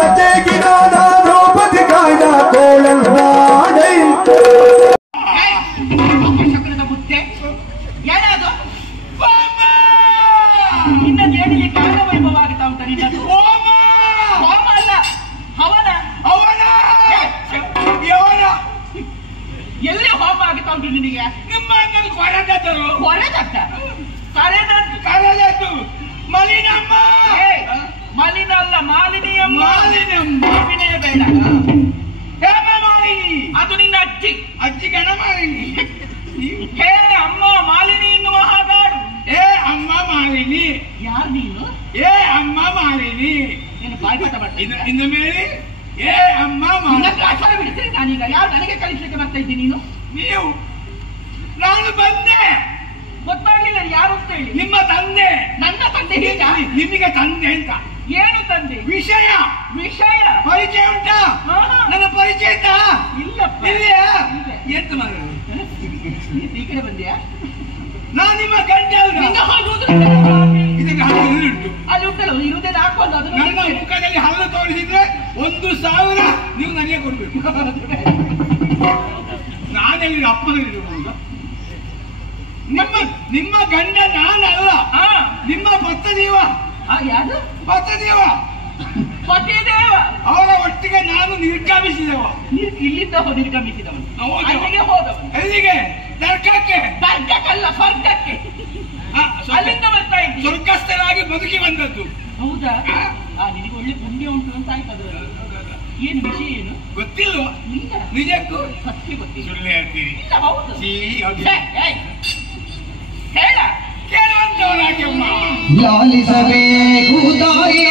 ಲತೆಗಿನಾದ ದ್ರೌಪದಿ ಕಾಯ್ದ ಕೋಳಂದಾಡೈ ಮುತ್ತೆ ಏನಾದ್ರು ನಿನ್ನ ನೇಣಿಗೆ ಕಾಲ ವೈಭವವಾಗುತ್ತಾ ಉಂಟ ನಿನ್ನದು ಹೋಮ ಅಲ್ಲ ಹವನ ಅವನ ಯವನ ಎಲ್ಲಿ ಹೋಮ ಆಗುತ್ತಾ ಉಂಟು ನಿನಗೆ ನಿಮ್ಮ ಅಣ್ಣನ ಕೊರೆದವರು ಕರೆದದ್ದು ಮಲಿನಮ್ಮ ಮಲಿನ ಅಲ್ಲ ಮಾಲಿನಿಯಮ್ಮ ಮಾಲಿನಮ್ಮ ಅಭಿನಯ ಬೇಡ ಹೇಮ ಮಾಲಿನಿ ಅದು ನಿನ್ನ ಅಜ್ಜಿ ಗಣ ಮಾಲಿನಿ ಹೇ ಅಮ್ಮ ಮಾಲಿನಿ ಎನ್ನುವ ಹಾಗಾಡು ಏ ಅಮ್ಮ ಮಾಲಿನಿ ಯಾರು ನೀನು ಏ ಅಮ್ಮ ಮಾಲಿನಿ ನೀನು ಬಾಯ್ಪಾಠ ಮಾಡ್ತೀನಿ ಇನ್ನು ಮೇಲೆ ಏ ಅಮ್ಮ ಮಾಲಿನಿ ಕ್ಲಾಸಲ್ಲಿ ಬಿಡ್ತೀನಿ ನಾನೀಗ ಯಾರು ನನಗೆ ಕಲಿಸ್ಲಿಕ್ಕೆ ಬರ್ತಾ ಇದ್ದೀನಿ ನೀನು ನೀವು ನಾನು ಬಂದೆ ಗೊತ್ತಾಗ್ಲಿಲ್ಲ ಯಾರು ಅಂತ ಹೇಳಿ ನಿಮ್ಮ ತಂದೆ ನನ್ನ ತಂದೆ ಈಗ ನಿಮಗೆ ತಂದೆ ಅಂತ ಏನು ತಂದೆ ವಿಷಯ ಪರಿಚಯ ಉಂಟಾ ನನ್ನ ಪರಿಚಯ ಇತ್ತಾ ಇಲ್ಲಪ್ಪ ಇಲ್ಲಿಯಾ ಎಂತ ಮಾಡ ಈ ಕಡೆ ಬಂದ್ಯಾ ನಾನು ನಿಮ್ಮ ಗಂಟೆ ಅಲ್ಲ ಇದಕ್ಕೆ ಹಲ್ಲು ಉಂಟು ಅಲ್ಲಿ ಉಂಟಲ್ಲ ಇರುವುದೇನು ಹಾಕೊಂಡು ಅದು ನನ್ನ ಮುಖದಲ್ಲಿ ಹಲ್ಲು ತೋರಿಸಿದ್ರೆ 1,000 ನೀವು ನನಗೆ ಕೊಡ್ಬೇಕು ನಾನೆಲ್ಲಿ ಅಪ್ಪನಿರ್ಬೋದು ನಿಮ್ಮ ಗಂಡ ನಾನಲ್ಲ ನಿಮ್ಮ ಪತ್ತದೇವ ಯಾರು ಪತ್ತದೇವ ಪತಿದೇವ ಅವರ ಒಟ್ಟಿಗೆ ನಾನು ನಿರ್ಗಮಿಸಿದವ ಇಲ್ಲಿಂದ ನಿರ್ಗಮಿಸಿದವನು ಅಲ್ಲಿಗೆ ಹೋದವನು ಎಲ್ಲಿಗೆ ನರಕಕ್ಕೆ ಸ್ವರ್ಗಕ್ಕಲ್ಲ ಸ್ವರ್ಗಕ್ಕೆ ಅಲ್ಲಿಂದ ಬರ್ತಾ ಇದ್ದೀನಿ ಸ್ವರ್ಗಸ್ಥರಾಗಿ ಬದುಕಿ ಬಂದದ್ದು ಹೌದಾ ನಿನಗೆ ಒಳ್ಳೆ ಪುಣ್ಯ ಉಂಟು ಅಂತ ಆಯ್ತು ಅದರಲ್ಲಿ ಏನು ವಿಷಯ ಏನು ಗೊತ್ತಿಲ್ವ ಇಲ್ಲ ನಿಜಕ್ಕೂ ಸತ್ಯ ಗೊತ್ತಿಲ್ಲ ಸುಳ್ಳು ಹೇಳ್ತೀರಿ ಇಲ್ಲ ಹೌದು ಹೇಳ ಕೇಳುವಂತವರಾಗಮ್ಮ ಲಾಲಿಸಬೇಕು ತಾಯಿ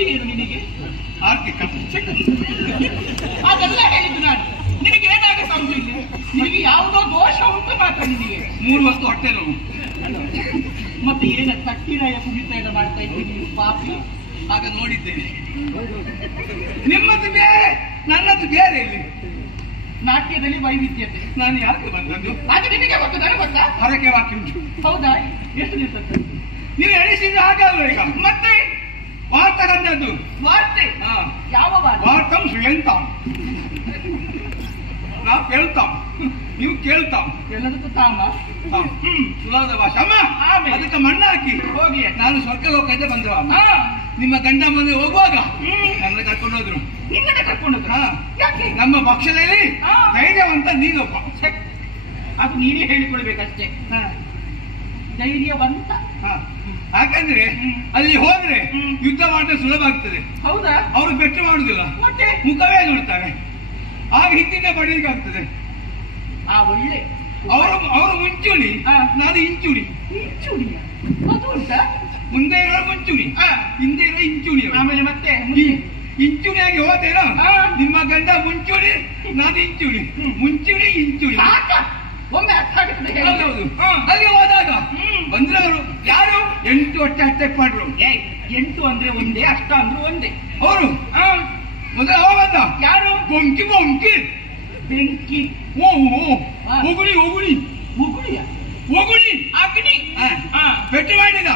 ಸಮಸ್ಯೆ ಏನು ನಿನಗೆ? ಆರ್ಥಿಕ ಅದೆಲ್ಲ ಹೇಳಿದ್ದು ನಾನು. ನಿನಗೆ ಏನಾಗ ಸಮಸ್ಯೆ? ನಿನಗೆ ಯಾವುದೋ ದೋಷ ಉಂಟು ಮಾತ್ರ ನಿನಗೆ. 3 ಹೊತ್ತು ಹೊಟ್ಟೆ ನೋವು. ಮತ್ತೆ ಏನ ತಟ್ಟಿರಾಯ ಕುಣಿತ ಎಲ್ಲ ಮಾಡ್ತಾ ಇದ್ದೀನಿ ಪಾಪಿ. ಆಗ ನೋಡಿದ್ದೇನೆ. ನಿಮ್ಮದು ಬೇರೆ, ನನ್ನದು ಬೇರೆ. ಇಲ್ಲಿ ನಾಟ್ಯದಲ್ಲಿ ವೈವಿಧ್ಯತೆ. ನಾನು ಯಾಕೆ ಬಂದದ್ದು? ಅದು ನಿನಗೆ ಗೊತ್ತು, ನನಗೆ ಗೊತ್ತಾ? ಹೊರಗೆ ವಾಕ್ಯ ಉಂಟು. ಹೌದಾ? ಎಷ್ಟು ದಿವಸ? ನೀವು ಎಣಿಸಿದ್ದು ಹಾಗಲ್ವ? ಈಗ ಮತ್ತೆ ವಾರ್ತೆ ತಂದದ್ದು. ವಾರ್ತೆ? ಯಾವ ವಾರ್ತೆ? ವಾರ್ತಂ ಶ್ರೀಯಂತಾಂ. ನಾವು ಕೇಳ್ತಾಂ, ನೀವು ಕೇಳ್ತಾಂ. ಎಲ್ಲದಕ್ಕೂ ತಾಮ. ಸುಲಭದ ಭಾಷೆ. ಅಮ್ಮ ಆಮೇಲೆ ಅದಕ್ಕೆ ಮಣ್ಣು ಹಾಕಿ ಹೋಗಿ. ನಾನು ಸ್ವರ್ಗ ಲೋಕದಿಂದ ಬಂದವ. ನಿಮ್ಮ ಗಂಡ ಮನೆ ಹೋಗುವಾಗ ನನ್ನ ಕರ್ಕೊಂಡು ಹೋದ್ರು. ನಿನ್ನಡೆ ಕರ್ಕೊಂಡು ಯಾಕೆ? ನಮ್ಮ ಪಕ್ಷದಲ್ಲಿ ಧೈರ್ಯವಂತ ನೀನೊಬ್ಬ. ಅದು ನೀನೇ ಹೇಳಿಕೊಳ್ಬೇಕಷ್ಟೇ. ಧೈರ್ಯವಂತ. ಯಾಕಂದ್ರೆ ಅಲ್ಲಿ ಹೋದ್ರೆ ಯುದ್ಧ ಮಾಡಿದ್ರೆ ಸುಲಭ ಆಗ್ತದೆ. ಹೌದಾ? ಅವರು ಬೆಟ್ಟು ಮಾಡುದಿಲ್ಲ, ಮತ್ತೆ ಮುಖವೇ ನೋಡ್ತಾರೆ. ಆಗ ಹಿಂದಿನ ಬಡಲಿಕ್ಕೆ ಆಗ್ತದೆ. ಒಳ್ಳೆ ಅವರು ಮುಂಚೂಣಿ, ನಾನು ಇಂಚುಣಿ. ಇಂಚುಣಿಯ ಅದು ಉಂಟಾ? ಮುಂದೆ ಇರೋ ಮುಂಚೂಣಿ, ಹಿಂದೆ ಇರೋ ಇಂಚುಣಿ. ಆಮೇಲೆ ಮತ್ತೆ ಇಂಚುಣಿಯಾಗಿ ಹೋದೇನೋ ನಿಮ್ಮ ಗಂಡ ಮುಂಚೂಣಿ, ನಾನು ಇಂಚುಣಿ. ಮುಂಚೂಣಿ ಇಂಚುಣಿ. ಒಮ್ಮೆ ಅರ್ಥ ಆಗುತ್ತದೆ. ಹೌದೌದು. ಅಲ್ಲಿ ಹೋದಾಗ ಬಂದ್ರೆ ಅವರು ಯಾರು 8 ಹೊಟ್ಟೆ ಅಟ್ಯಾಕ್ ಮಾಡ್ರು. 8 ಅಂದ್ರೆ ಒಂದೇ, ಅಷ್ಟ ಅಂದ್ರೆ ಒಂದೇ. ಅವರು ಮೊದಲ ಬಂದ ಯಾರು? ಬೊಂಕಿ ಬೊಂಕಿ ಬೆಂಕಿ. ಉಗುಳಿ ಉಗುಳಿ ಉಗುಳಿಯ ಉಗುಳಿ ಅಗ್ನಿ. ಪೆಟ್ಟು ಮಾಡಿದ.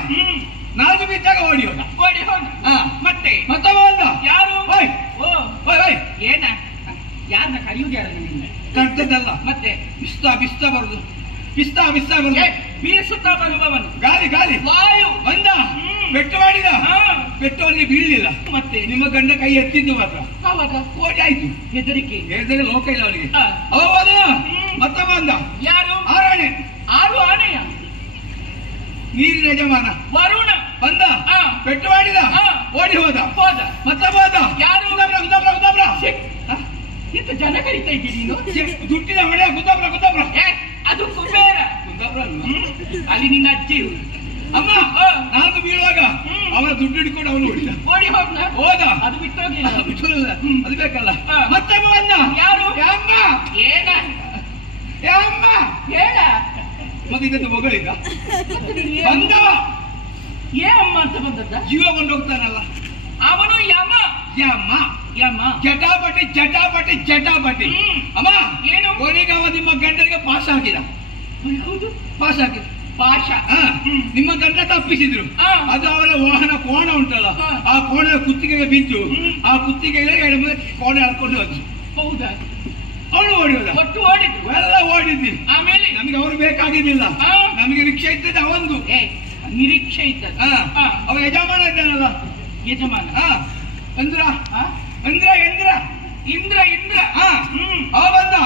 4 ಬಿದ್ದಾಗ ಓಡಿ ಹೋದ. ಓಡಿ ಹೋದ. ಮತ್ತೆ ಮತ್ತೊಬ್ಬ ಬಂದ. ಯಾರು? ಏನ ಯಾರನ್ನ ಕರೆಯುವುದು? ಯಾರ ನಿನ್ನ ಕರ್ತದಲ್ಲ. ಮತ್ತೆ ಬಿಸ್ತಾ ಬಿಸ್ತಾ ಬರುದು. ಬಿಸ್ತಾ ಬಿಸ್ತಾ ಬರುದು. ಬೀಸುತ್ತಾ ಬರುವವನು. ಗಾಳಿ ಗಾಳಿ ವಾಯು ಬಂದ. ಪೆಟ್ಟು ಮಾಡಿದ. ಪೆಟ್ಟು ಅವನಿಗೆ ಬೀಳಲಿಲ್ಲ. ಮತ್ತೆ ನಿಮ್ಮ ಗಂಡ ಕೈ ಎತ್ತಿದ್ದು ಮಾತ್ರ ಅವಾಗ ಓಡಿ ಆಯ್ತು. ಹೆದರಿಕೆ ಹೆದರಿ ಲೋಕ ಇಲ್ಲ ಅವನಿಗೆ. ಅವಾಗ ಮತ್ತ ಬಂದ. ಯಾರು? ಆರಾಣೆ. 6 ಆನೆಯ ನೀರಿನ ಯಜಮಾನ ವರುಣ ಬಂದ. ಪೆಟ್ಟು ಮಾಡಿದ. ಓಡಿ ಹೋದ. ಮತ್ತ ಹೋದ. ಯಾರು? ಗುದ್ದಾಬ್ರ ಗುದ್ದಾಬ್ರ ಗುದ್ದಾಬ್ರ. ಇಂತ ಜನ ಕರೀತಾ ಇದ್ದೀನಿ ನೀನು? ದುಡ್ಡಿನ ಮಳೆ. ಗುದ್ದಾಬ್ರ ಗುದ್ದಾಬ್ರ. ಅದು ಕುಬೇರ. ಗುದ್ದಾಬ್ರ ಅಲ್ಲಿ ನಿನ್ನ ಅಜ್ಜಿ. ಅಮ್ಮ ನಾನು ಬೀಳುವಾಗ ಅವನ ದುಡ್ಡು ಹಿಡ್ಕೊಂಡು ಅವನು ಓಡಿದ. ಓಡಿ ಹೋದ. ಹೋದ. ಅದು ಬಿಟ್ಟೋಗಿಲ್ಲ. ಅದು ಬೇಕಲ್ಲ. ಮತ್ತೊಬ್ಬ ಬಂದ. ಯಾರು? ಅಮ್ಮ. ಏನ ಅಮ್ಮ ಹೇಳ. ಮತ್ತೆ ಇದನ್ನು ಮಗಳಿದ ಬಂದವ. ಅಮ್ಮ ಅಂತ ಬಂದದ್ದ? ಜೀವ ಕೊಂಡು ಹೋಗ್ತಾನಲ್ಲ ಅವನು. ಯಮ. ಯಮ್ಮ ಯಮ. ಜಟಾಪಟಿ ಜಟಾಪಟಿ ಜಟಾಪಟಿ. ಅಮ್ಮ ಏನು? ಕೊನೆಗೆ ಅವ ನಿಮ್ಮ ಗಂಡನಿಗೆ ಪಾಸ್ ಹಾಕಿದ. ಹೌದು, ಪಾಸ್ ಹಾಕಿದ. ಪಾಶ. ನಿಮ್ಮ ಗಂಡ ತಪ್ಪಿಸಿದ್ರು. ಅದು ಅವನ ವಾಹನ ಕೋಣ ಉಂಟಲ್ಲ, ಆ ಕೋಣ ಕುತ್ತಿಗೆಗೆ ಬಿದ್ದು ಆ ಕುತ್ತಿಗೆಗೆ ಕೋಣ ಎಳ್ಕೊಂಡು ಹೋದ್ರು. ಹೌದಾ? ಅವನು ಓಡಿ ಹೋದ. ಒಟ್ಟು ಓಡಿದ್ರು. ಎಲ್ಲ ಓಡಿದ್ವಿ. ಆಮೇಲೆ ನಮಗೆ ಅವರು ಬೇಕಾಗಿದ್ದಿಲ್ಲ. ನಮಗೆ ರಿಕ್ಷಾ ಇದ್ದದ್ದು ಅವಂದು. ನಿರೀಕ್ಷೆ ಇದ್ದದ್ದು. ಅವ ಯಜಮಾನ ಇದ್ದಾನಲ್ಲ. ಯಜಮಾನ ಅಂದ್ರ ಅಂದ್ರ ಎಂದ್ರ ಇಂದ್ರ. ಇಂದ್ರ ಅವ ಬಂದ.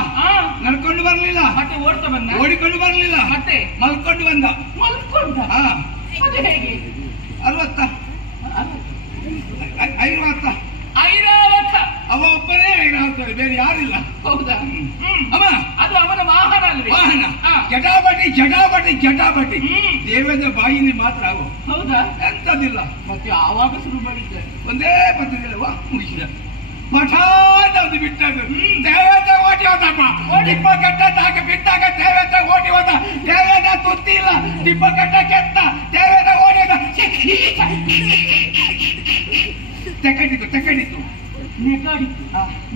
ನಡ್ಕೊಂಡು ಬರ್ಲಿಲ್ಲ. ಮತ್ತೆ ಓಡ್ತಾ ಬಂದ. ಓಡಿಕೊಂಡು ಬರ್ಲಿಲ್ಲ. ಮತ್ತೆ ಮಲ್ಕೊಂಡು ಬಂದ. ಮಲ್ಕೊಂಡ. ಅದು ಹೇಗೆ? 60 ಐರಾವತ. ಐರಾವತ. ಅವ ಒಬ್ಬನೇ ಐರಾವತ, ಬೇರೆ ಯಾರಿಲ್ಲ. ಹೌದಾ? ಅಮ್ಮ ಅದು ಅವನ ವಾಹನ ಅಲ್ವೇ? ವಾಹನ. ಜಟಾಪಟಿ ಜಟಾಪಟಿ ಜಟಾಪಟಿ. ದೇವೇಂದ್ರ ಬಾಯಿನಿ ಮಾತ್ರ ಅವು. ಹೌದಾ? ಎಂತದಿಲ್ಲ. ಮತ್ತೆ ಆವಾಗ ಶುರು ಮಾಡಿದ್ದೆ. ಒಂದೇ ಪತ್ರದಲ್ಲಿ ಮುಗಿಸಿದ. ಮಠಾದ ಒಂದು ಬಿಟ್ಟದ್ದು. ದೇವೇಂದ್ರ ಓಟಿ ಹೋದಪ್ಪ. ಟಿಪ್ಪ ಕಟ್ಟ ತಾಕ ಬಿಟ್ಟಾಗ ದೇವೇಂದ್ರ ಓಟಿ ಹೋದ. ದೇವೇಂದ್ರ ತುತ್ತಿ ಇಲ್ಲ. ಟಿಪ್ಪ ಕಟ್ಟ ಕೆತ್ತ. ದೇವೇಂದ್ರ ಓಡಿ ಹೋದ. ತೆಕಡಿತು ತೆಕಡಿತು ನೆಗಾಡಿತು.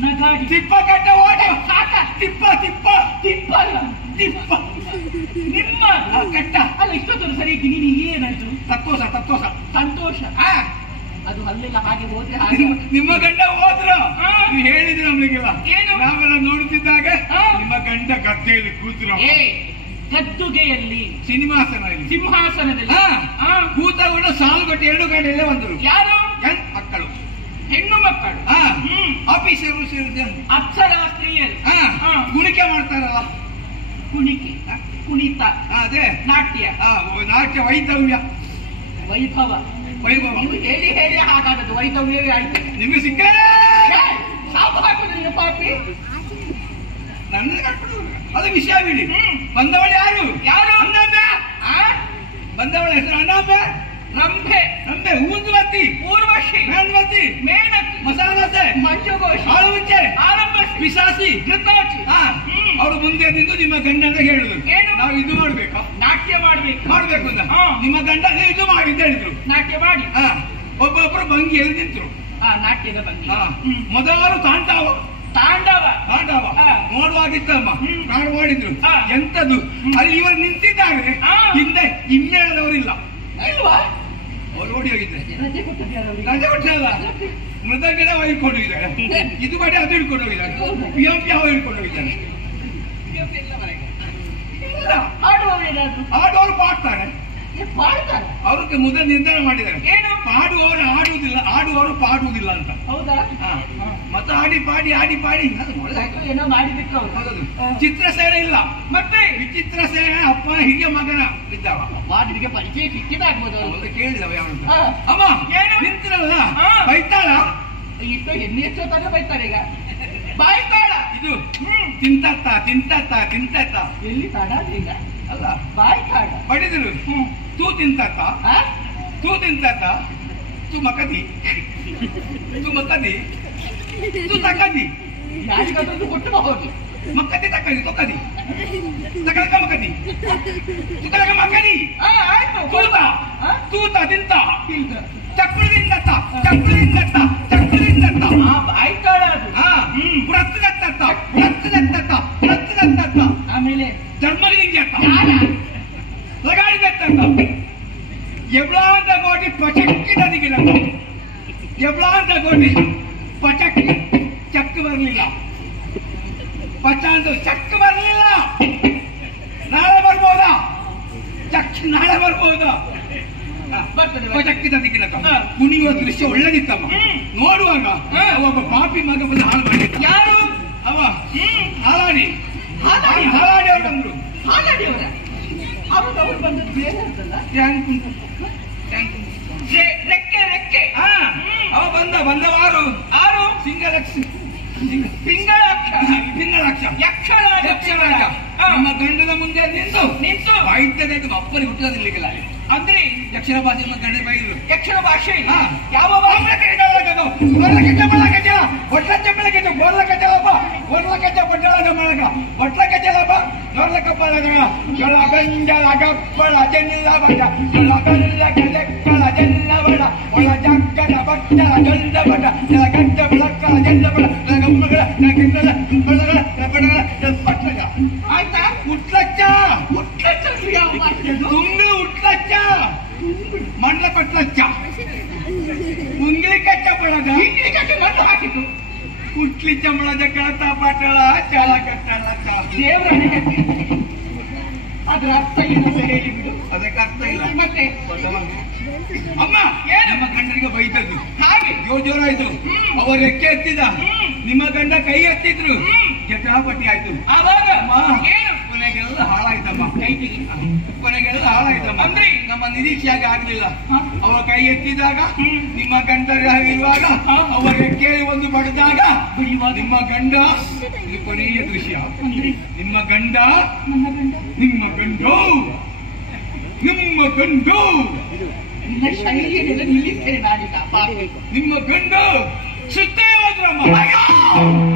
ನಗಾಡಿ. ಟಿಪ್ಪ ಕಟ್ಟ ಓಡಿ ಸಾಕ. ಟಿಪ್ಪ ಟಿಪ್ಪ ಟಿಪ್ಪ ಅಲ್ಲ, ಟಿಪ್ಪ ನಿಮ್ಮ ಕಟ್ಟ. ಅಲ್ಲ, ಇಷ್ಟೊತ್ತರು ಸರಿ ಇದ್ದೀನಿ. ನೀನು ಏನಾಯ್ತು? ತತ್ವಸ ತತ್ವಸ ಸಂತೋಷ. ಅದು ಅಲ್ಲೆಲ್ಲ ಹಾಗೆ ಹೋದ್ರೆ ಹಾಗೆ. ನಿಮ್ಮ ಗಂಡ ಹೋದ್ರು. ನೀವು ಹೇಳಿದ್ರೆ ನಮ್ಲಿಗೆಲ್ಲ. ಏನು? ನಾವೆಲ್ಲ ನೋಡುತ್ತಿದ್ದಾಗ ನಿಮ್ಮ ಗಂಡ ಗದ್ದೆಯಲ್ಲಿ ಕೂತರು. ಗದ್ದುಗೆಯಲ್ಲಿ, ಸಿನಿಮಾಸನದಲ್ಲಿ, ಸಿಂಹಾಸನದಲ್ಲಿ ಕೂತಗೊಂಡು ಸಾಲುಗಟ್ಟು 2 ಗಂಟೆಯಲ್ಲೇ ಬಂದರು. ಯಾರು? ಮಕ್ಕಳು, ಹೆಣ್ಣು ಮಕ್ಕಳು. ಆಫೀಸರು ಸೇರಿದ ಅಕ್ಷರ ಸ್ತ್ರೀಯರು. ಕುಣಿಕೆ ಮಾಡ್ತಾರಲ್ಲ. ಕುಣಿಕೆ, ಕುಣಿತ, ಅದೇ ನಾಟ್ಯ. ನಾಟ್ಯ ವೈದವ್ಯ. ವೈಭವ. ವೈಭವ. ನೀವು ಹೇಳಿ ಹೇಳಿ ಹಾಗಾದದ್ದು ವೈದವ್ಯವೇ ಆಯ್ತು. ನಿಮ್ಗೆ ಸಿಕ್ಕ ಸಾಕು ಹಾಕುದು ನೀನು ಪಾಪಿ. ನನ್ನ ಅದು ವಿಷಯ ಬಿಡಿ. ಬಂದವಳು ಯಾರು? ಯಾರು? ಅನ್ನಾಂಬೆ. ಬಂದವಳ ಹೆಸರು ಅನ್ನಾಂಬೆ. ರಂಭೆ. ರಂಭೆ. ಮತ್ತೆ ಊಂದುವತ್ತಿ, ಊರ್ವಶಿ, ಮೇಲ್ವತ್ತಿ, ಮೇನಕಿ, ಮಸಾಲದೋಸೆ, ಮಂಜುಘೋಷ, ಆಳುಂಚೆ, ಆರಂಭಸಿ, ಪಿಸಾಸಿ, ಘೃತಾಚಿ. ಅವರು ಮುಂದೆ ನಿಂತು ನಿಮ್ಮ ಗಂಡ ಅಂತ ಹೇಳಿದ್ರು. ಏನು? ನಾವು ಇದು ಮಾಡ್ಬೇಕಾ, ನಾಟ್ಯ ಮಾಡ್ಬೇಕು ಅಂತ ಹಾ. ನಿಮ್ಮ ಗಂಡ ಇದು ಮಾಡಿ ಅಂತ ಹೇಳಿದ್ರು. ನಾಟ್ಯ ಮಾಡಿ ಒಬ್ಬೊಬ್ಬರು ಭಂಗಿಯಲ್ಲಿ ನಿಂತರು. ನಾಟ್ಯದ ಬಗ್ಗೆ ಮೊದಲು ತಾಂಡವ ತಾಂಡವ ತಾಂಡವ ನೋಡುವಾಗಿತ್ತಮ್ಮ. ಕಾಡು ಮಾಡಿದ್ರು. ಹಾ. ಎಂತದು ಅಲ್ಲಿ ಇವರು ನಿಂತಿದ್ದಾರೆ, ಹಿಂದೆ ಹಿಮ್ಮೇಳದವರಿಲ್ಲ ಇಲ್ವಾ? ಅವ್ರು ಓಡಿ ಹೋಗಿದ್ದಾರೆ. ರಜೆ ಕೊಟ್ಟಿದ್ದಾರೆ ರಜೆ ಕೊಟ್ಟಲ್ಲ, ಮೃದಂಗನ ಹಿಡ್ಕೊಂಡು ಹೋಗಿದ್ದಾರೆ, ಇದು ಮಾಡಿ ಅದು ಹಿಡ್ಕೊಂಡು ಹೋಗಿದ್ದಾರೆ, PMP ಯಾವ ಹಿಡ್ಕೊಂಡು ಹೋಗಿದ್ದಾರೆ. ಇಲ್ಲ, ಆಡುವವರೇನಾದ್ರು ಆಡುವವರು ಪಾಡ್ತಾರೆ. ಮಾಡ್ತಾರೆ. ಅವ್ರಿಗೆ ಮೊದಲು ನಿರ್ಧಾರ ಮಾಡಿದ್ದಾರೆ, ಏನು? ಪಾಡುವವರು ಆಡುವುದಿಲ್ಲ, ಆಡುವವರು ಪಾಡುವುದಿಲ್ಲ ಅಂತ. ಹೌದಾ? ಮತ್ತೆ ಆಡಿ ಪಾಡಿ ಅದು ಒಳ್ಳೆ ಏನೋ ಮಾಡಿಬಿಟ್ಟು ಹೌದು. ಚಿತ್ರಸೇನೆ ಇಲ್ಲ, ಮತ್ತೆ ವಿಚಿತ್ರ ಸೇನೆ ಅಪ್ಪನ ಹಿರಿಯ ಮಗನ ಇದ್ದಾವ. ವಾದಿಗೆ ಪರಿಚಯ ಸಿಕ್ಕಿದಾಗ್ಬೋದು ಅವ್ರು ಕೇಳಿದವ ಯಾವ ಅಮ್ಮ ಏನು? ನಿಂತಿರಲ್ಲ, ಹಾ. ಬೈತಾಳ ಇಷ್ಟು ಎಣ್ಣೆ ಎಷ್ಟೋ ತನಕ ಬೈತಾರೆ ಈಗ. ಬಾಯ್ತಾಳ ಇದು ತಿಂತತ್ತ ಎಲ್ಲಿ ತಾಡ ಈಗ ಅಲ್ಲ, ಬಾಯ್ತಾಳ ಬಡಿದ್ರು ತೂ ತಿಂತತ್ತ ತು ಮಕದಿ ತು ತಕ್ಕದಿ ಯಾರಿಗಾದ್ರೂ ಕೊಟ್ಟು ಹೋಗಿ ಮಕ್ಕದಿ ತೊಕ್ಕದಿ ತಕಳಕ ಮಕದಿ ತುಕಳಕ ಮಕದಿ ಆಯ್ತು. ತೂತ ತಿಂತ ಇಲ್ಲ. ಚಕ್ಕುಳಿಂದತ್ತ ಬಾಯ್ತಾಳ ಅದು. ಪ್ರತ್ತದತ್ತ ಆಮೇಲೆ ಧರ್ಮಲಿಂಗತ್ತ ಯಾರ ಲಗಾಡಿದತ್ತ ಎಬ್ಳಾಂತ ಗೋಟಿ ಪಚಕ್ಕಿದ ದಿಗಿನ ಎಬ್ಳಾಂತ ಗೋಟಿ ಪಚಕ್ಕಿ ಚಕ್ಕು ಬರಲಿಲ್ಲ, ಪಚಾಂತ ಚಕ್ಕು ಬರಲಿಲ್ಲ. ನಾಳೆ ಬರ್ಬೋದಾ? ನಾಳೆ ಬರ್ಬೋದಾ? ಪಚಕ್ಕಿದ ದಿಗಿನ ಕುಣಿಯುವ ದೃಶ್ಯ ಒಳ್ಳೆದಿತ್ತಮ್ಮ. ನೋಡುವಾಗ ಒಬ್ಬ ಪಾಪಿ ಮಗ ಬಂದು ಹಾಳು ಮಾಡಿದ್ದ. ಯಾರು? ಅವ ಹಾಲಾಡಿ ಅವರು ಬಂದ್ರು. ಹಾಲಾಡಿಯವರ ಅವಾಗ ಅವ್ರು ಬಂದದ್ದು ಬೇರೆ ಅಂತಲ್ಲ. ರೆಕ್ಕೆ ಅವ ಬಂದವಾರು ಆರು ಪಿಂಗಳಾಕ್ಷ ಯಕ್ಷರಾಜ ನಮ್ಮ ಗಂಡನ ಮುಂದೆ ನಿಂತು ವೈದ್ಯದ ಅಪ್ಪನಿಗೆ ಹುಟ್ಟೋದಿಲ್ಲ. ಅಂದ್ರೆ ಯಕ್ಷರ ಭಾಷೆ ಗಂಡ ಬೈದ್ರು. ಯಕ್ಷರ ಭಾಷೆ ಯಾವ ಆಯ್ತಾ? ಉಟ್ಲಚ್ಚ ತುಂಗಿ ಉಟ್ಲಚ್ಚ ಮಂಡ್ಲ ಕೊಟ್ಲಚ್ಚ ಉಂಗ್ಲಿ ಕಚ್ಚ ಬಳಗ ಮಣ್ಣು ಹಾಕಿತು. ಉಟ್ಲಿ ಚಂಬಳದ ಕಳತ ಪಾಟಳ ಚಾಳ ಕಟ್ಟಳ ದೇವರ ಅದ್ರ ಅರ್ಥ ಏನಂತ ಹೇಳಿಬಿಡು. ಅದಕ್ಕೆ ಅರ್ಥ ಇಲ್ಲ. ಮತ್ತೆ ಅಮ್ಮ ನಮ್ಮ ಗಂಡನಿಗೆ ಬೈತದ್ದು ಹಾಗೆ ಜೋರಾಯ್ತು. ಅವರು ರೆಕ್ಕೆ ಎತ್ತಿದ, ನಿಮ್ಮ ಗಂಡ ಕೈ ಎತ್ತಿದ್ರು, ಜಟಾಪಟಿ ಆಯ್ತು. ಆವಾಗ ಏನು ಕೊನೆಗೆಲ್ಲ ಹಾಳಾಯ್ತಮ್ಮ. ಕೊನೆಗೆಲ್ಲ ಹಾಳಾಯ್ತಮ್ಮ. ಅಂದ್ರೆ ನಮ್ಮ ನಿರೀಕ್ಷೆಯಾಗಿ ಆಗ್ಲಿಲ್ಲ. ಅವರ ಕೈ ಎತ್ತಿದಾಗ ನಿಮ್ಮ ಗಂಡರಾಗಿರುವಾಗ ಅವರ ರೆಕ್ಕೆಯಲ್ಲಿ ಒಂದು ಬಡಿದಾಗ ನಿಮ್ಮ ಗಂಡ, ಇದು ಕೊನೆಯ ದೃಶ್ಯ, ನಿಮ್ಮ ಗಂಡ ನಿನ್ನ ಶೈಲಿಯನ್ನೆಲ್ಲ ನಿಲ್ಲಿಸ್ತೇನೆ ನಾನೀಗ. ನಿಮ್ಮ ಗಂಡ ಸುತ್ತೇ ಹೋದ್ರಮ್ಮ.